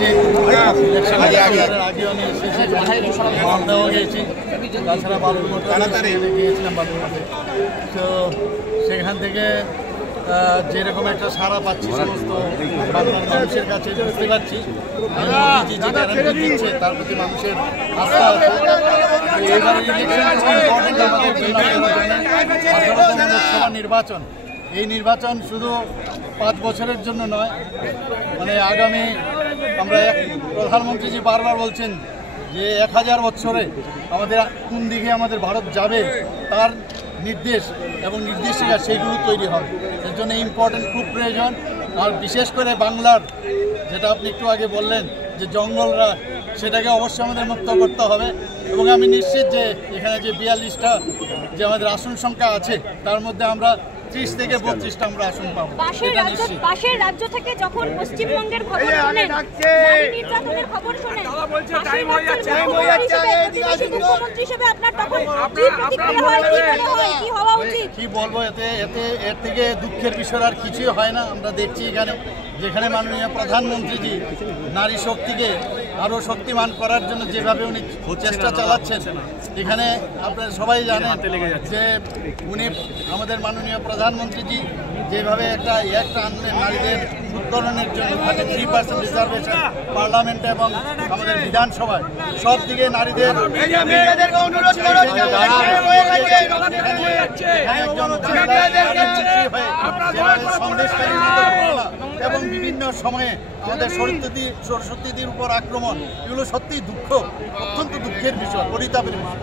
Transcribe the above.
এসেছি, আগে আমি এসেছি, মালদাও গিয়েছি, তাছাড়া বালুরঘাটে গিয়েছিলাম বালুরঘাটে। তো সেখান থেকে যেরকম একটা সাড়া পাচ্ছি সমস্ত বাংলার মানুষের কাছে বুঝতে পারছি মোদিজি যে গ্যারান্টি দিচ্ছে তার প্রতি মানুষের আস্থা আছে। এবারে লোকসভা নির্বাচন, এই নির্বাচন শুধু 5 বছরের জন্য নয়, মানে আগামী আমরা প্রধানমন্ত্রীজি বারবার বলছেন যে 1000 বছরে আমাদের কোন দিকে আমাদের ভারত যাবে তার নির্দেশ এবং নির্দেশিকা সেইগুলো তৈরি হবে। এর জন্য ইম্পর্টেন্ট খুব প্রয়োজন। আর বিশেষ করে বাংলার যেটা আপনি একটু আগে বললেন যে জঙ্গলরা, সেটাকে অবশ্যই আমাদের মুক্ত করতে হবে। এবং আমি নিশ্চিত যে এখানে যে 42টা যে আমাদের আসন সংখ্যা আছে তার মধ্যে আমরা 30 থেকে 32টা আমরা আসন পাবো। পাশের রাজ্য থেকে যখন পশ্চিমবঙ্গের খবর শোনেন, নারী নির্যাতনের খবর শোনেন, মুখ্যমন্ত্রী হিসেবে আপনার তখন কি প্রতিক্রিয়া হয়, কি হওয়া উচিত? কি বলবো, এর থেকে দুঃখের বিষয় আর কিছুই হয় না। আমরা দেখছি এখানে যেখানে মাননীয় প্রধানমন্ত্রীজি নারী শক্তিকে আরও শক্তিমান করার জন্য যেভাবে উনি চেষ্টা চালাচ্ছেন, এখানে আপনারা সবাই জানেন যে উনি আমাদের মাননীয় প্রধানমন্ত্রীজি যেভাবে একটা আনলেন নারীদের উত্তরণের জন্য 33% রিজার্ভেশন পার্লামেন্টে এবং আমাদের বিধানসভায় সব দিকে নারীদের এবং বিভিন্ন সময়ে আমাদের সরস্বতীদের উপর আক্রমণ, এগুলো সত্যি অত্যন্ত দুঃখের বিষয়, পরিতাপের বিষয়।